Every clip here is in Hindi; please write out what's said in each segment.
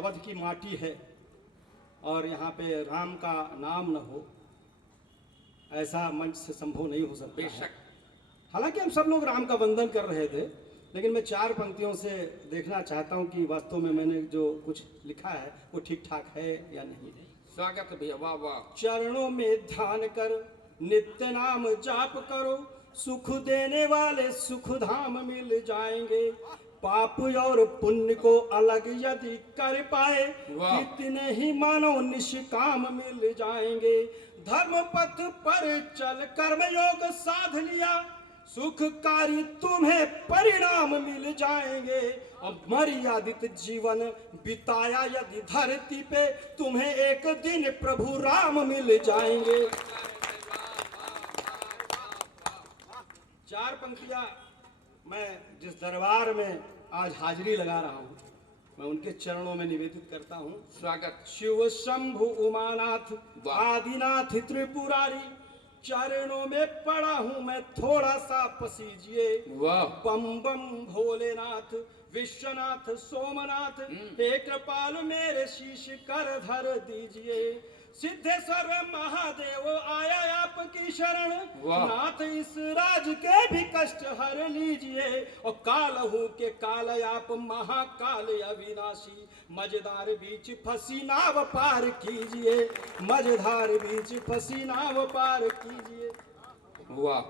अवध की माटी है और यहाँ पे राम का नाम न हो, ऐसा मंच से संभव नहीं हो सकता है। हालांकि हम सब लोग राम का वंदन कर रहे थे, लेकिन मैं 4 पंक्तियों से देखना चाहता हूँ कि वास्तव में मैंने जो कुछ लिखा है वो ठीक ठाक है या नहीं। स्वागत भैया, वाह वाह। चरणों में ध्यान कर नित्य नाम जाप करो, सुख देने वाले सुख धाम मिल जाएंगे। पाप और पुण्य को अलग यदि कर पाए, कितने ही मानो निष्काम मिल जाएंगे। धर्म पथ पर चल कर्म योग साध लिया, सुखकारी तुम्हें परिणाम मिल जाएंगे। अब मर्यादित जीवन बिताया यदि धरती पे, तुम्हें एक दिन प्रभु राम मिल जाएंगे। 4 पंक्तियां मैं जिस दरबार में आज हाजिरी लगा रहा हूं, मैं उनके चरणों में निवेदित करता हूं। स्वागत। शिव शंभु उमानाथ आदिनाथ त्रिपुरारी, चरणों में पड़ा हूं मैं, थोड़ा सा पसीजिए। बम बम भोलेनाथ विश्वनाथ सोमनाथ, हे कृपाल मेरे शीश कर धर दीजिए। सिद्धेश्वर महादेव आया आपकी शरण, नाथ इस राज के भी कष्ट हर लीजिए। और कालहू के काल आप महाकाल अविनाशी, मजेदार बीच फंसी नाव पार कीजिए, मजेदार बीच फंसी नाव पार कीजिए। वाह।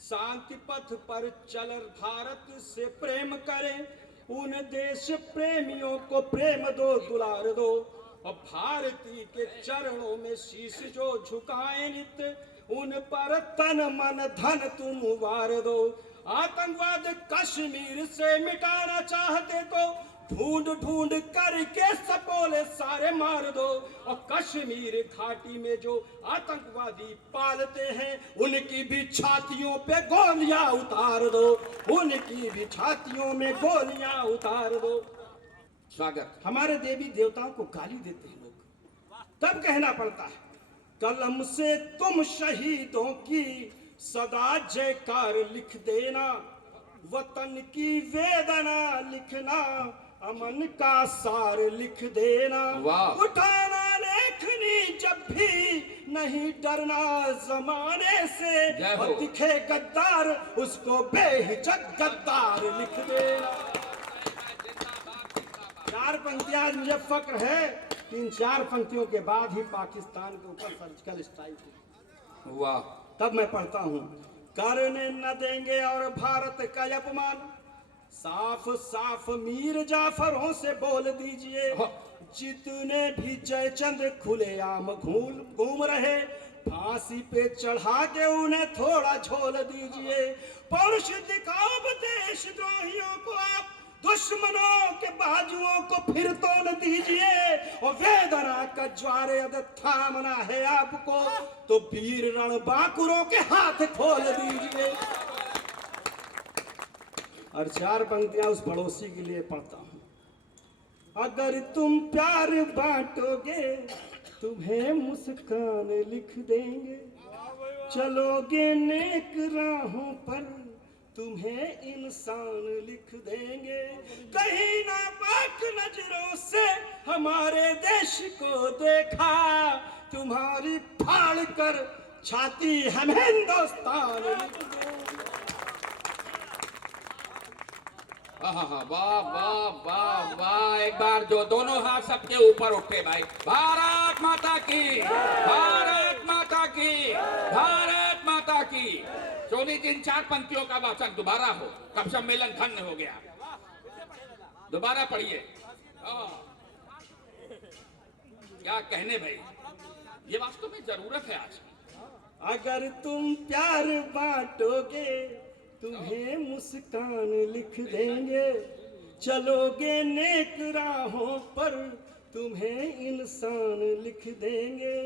शांति पथ पर चल भारत से प्रेम करें, उन देश प्रेमियों को प्रेम दो दुलार दो। और भारती के चरणों में शीश जो झुकाए नित्य, उन पर तन मन धन तुम वार दो। आतंकवाद कश्मीर से मिटाना चाहते तो ढूंढ ढूंढ करके सपोले सारे मार दो। और कश्मीर घाटी में जो आतंकवादी पालते हैं, उनकी भी छातियों पे गोलियां उतार दो, उनकी भी छातियों में गोलियां उतार दो। स्वागत। हमारे देवी देवताओं को गाली देते हैं लोग, तब कहना पड़ता है कलम से तुम शहीदों की सदा जयकार लिख देना, वतन की वेदना लिखना, अमन का सार लिख देना। उठाना लेखनी जब भी, नहीं डरना जमाने से, और दिखे गद्दार उसको बेहिचक गद्दार लिख देना। 4 पंक्तियां मुझे फक्र है कि इन 4 पंक्तियों के बाद ही पाकिस्तान के ऊपर सर्जिकल स्ट्राइक हुई। वाह। तब मैं पढ़ता हूं, करने न देंगे और भारत का अपमान, साफ साफ मीर जाफरों से बोल दीजिए। जितने भी जयचंद खुलेआम घूम रहे, फांसी पे चढ़ा के उन्हें थोड़ा झोल दीजिए। पौरुष दिखाओ देशद्रोहियों को आप, दुश्मनों के बाजुओं को फिर तोल दीजिए। और वेदना का ज्वार यदि थामना है आपको, तो वीर रणबांकुरों के हाथ खोल दीजिए। और 4 पंक्तियां उस पड़ोसी के लिए पढ़ता हूं। अगर तुम प्यार बांटोगे, तुम्हें मुस्कान लिख देंगे। चलोगे नेक राहों पर, तुम्हें इंसान लिख देंगे। कहीं ना पाक नजरों से हमारे देश को देखा, तुम्हारी फाड़ कर छाती हम हिंदुस्तान लिख देंगे। वाह वाह वाह वाह। एक बार जो दोनों हाथ सबके ऊपर उठे भाई। भारत माता की, भारत माता की, भारत माता की। चौधरी जी, इन 4 पंक्तियों का वाचन दोबारा हो, कब सम्मेलन धन्य हो गया। दोबारा पढ़िए। क्या कहने भाई, ये वास्तव में जरूरत है आज। अगर तुम प्यार बांटोगे, तुम्हें मुस्कान लिख देंगे। चलोगे नेक राहों पर, तुम्हें इंसान लिख देंगे।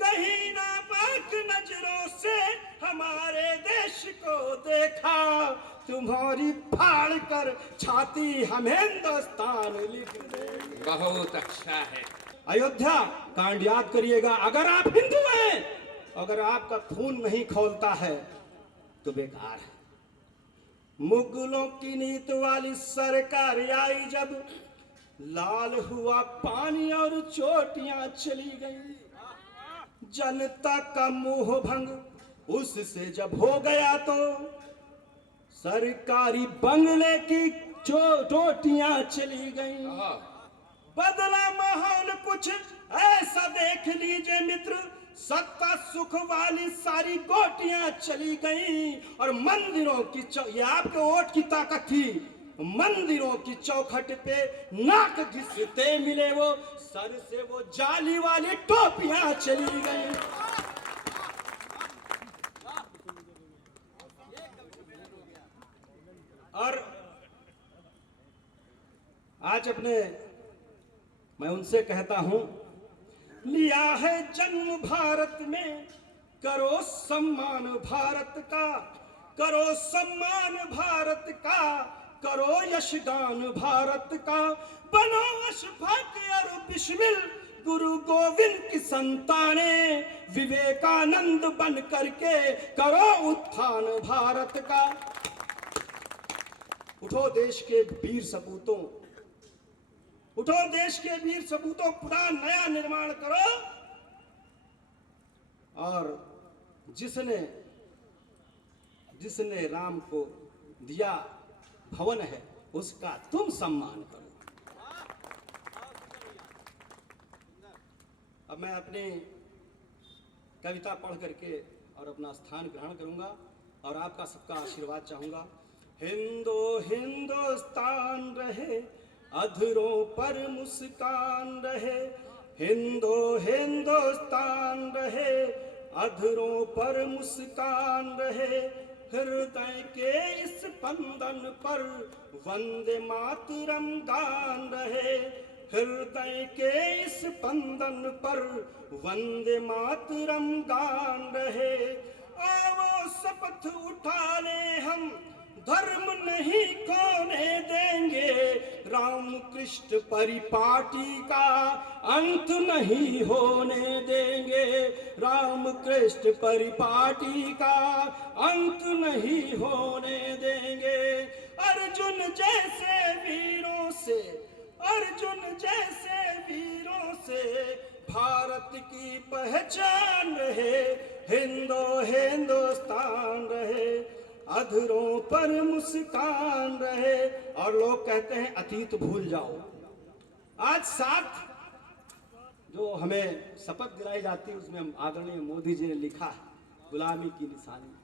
कहीं ना पाक नजरों से हमारे देश को देखा, तुम्हारी फाड़ कर छाती हम हिंदुस्तान लिख देंगे। बहुत अच्छा है। अयोध्या कांड याद करिएगा। अगर आप हिंदू हैं, अगर आपका खून नहीं खौलता है तो बेकार है। मुगलों की नीति वाली सरकार आई जब, लाल हुआ पानी और चोटियां चली गई। जनता का मोह भंग उससे जब हो गया तो सरकारी बंगले की चोटियां चली गई। बदला माहौल कुछ ऐसा देख लीजिए मित्र, सत्ता सुख वाली सारी गोटियां चली गई और मंदिरों की ये आपके वोट की ताकत थी। मंदिरों की चौखट पे नाक घिसते मिले वो, सर से वो जाली वाली टोपियां चली गई। और आज मैं उनसे कहता हूं, लिया है जन्म भारत में, करो सम्मान भारत का, करो सम्मान भारत का, करो यशगान भारत का। बनो अशफाक और बिस्मिल गुरु गोविंद की संताने, विवेकानंद बन करके करो उत्थान भारत का। उठो देश के वीर सपूतों, उठो देश के वीर सपूतों, पूरा नया निर्माण करो। और जिसने राम को दिया भवन है उसका तुम सम्मान करो। अब मैं अपनी कविता पढ़ करके और अपना स्थान ग्रहण करूंगा और आपका सबका आशीर्वाद चाहूंगा। हिंदुस्तान रहे, अधरों पर मुस्कान रहे। हिंदुस्तान रहे, अधरों पर मुस्कान रहे। हृदय के इस स्पंदन पर वंदे मातरम गान रहे। हृदय के इस स्पंदन पर वंदे मातरम गान रहे। आओ शपथ उठा ले हम, धर्म नहीं खोने देंगे। राम कृष्ण परिपाटी का अंत नहीं होने देंगे। राम कृष्ण परिपाटी का अंत नहीं होने देंगे। अर्जुन जैसे वीरों से, अर्जुन जैसे वीरों से भारत की पहचान रहे। हिंदुस्तान रहे, अधरों पर मुस्कान रहे। और लोग कहते हैं अतीत भूल जाओ। आज 7 जो हमें शपथ दिलाई जाती है उसमें आदरणीय मोदी जी ने लिखा है गुलामी की निशानी।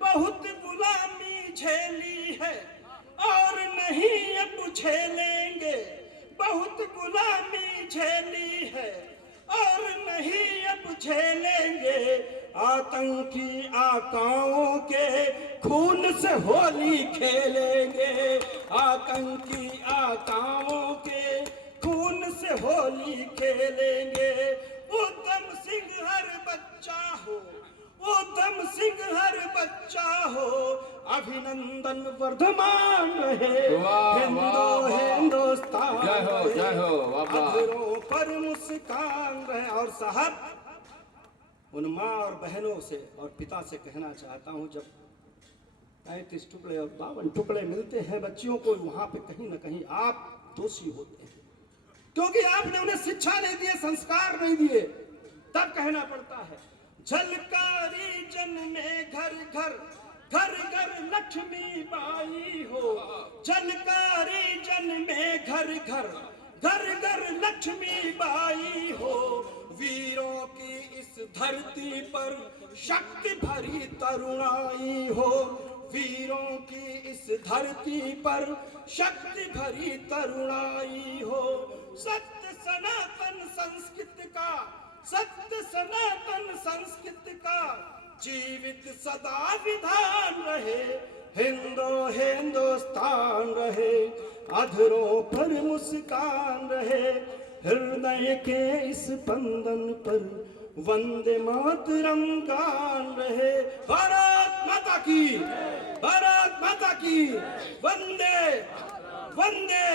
बहुत गुलामी झेली है और नहीं अब झेलेंगे। बहुत गुलामी झेली है और नहीं अब झेलेंगे। आतंकी आकाओं के खून से होली खेलेंगे। आतंकी आकाओं के खून से होली खेलेंगे। उधम सिंह हर बच्चा हो, उधम सिंह हर बच्चा हो, अभिनंदन वर्धमान रहे। हिंदुस्तान अधरों पर मुस्कान रहे। और साहब उन माँ और बहनों से और पिता से कहना चाहता हूं, जब 35 टुकड़े और 52 टुकड़े मिलते हैं बच्चियों को, वहां पे कहीं ना कहीं आप दोषी होते हैं, क्योंकि आपने उन्हें शिक्षा नहीं दी, संस्कार नहीं दिए। तब कहना पड़ता है झलकारी जन में घर घर, घर घर लक्ष्मी बाई हो। झलकारी जन में घर घर, घर घर लक्ष्मी बाई हो। वीरों की इस धरती पर शक्ति भरी तरुणाई हो। वीरों की इस धरती पर शक्ति भरी तरुणाई हो। सत्य सनातन संस्कृति का, सत्य सनातन संस्कृति का जीवित सदा विधान रहे। हिंदुस्तान रहे, अधरों पर मुस्कान रहे। हृदय के इस स्पंदन पर वंदे मातरम गान रहे। भारत माता की, भारत माता की, वंदे वंदे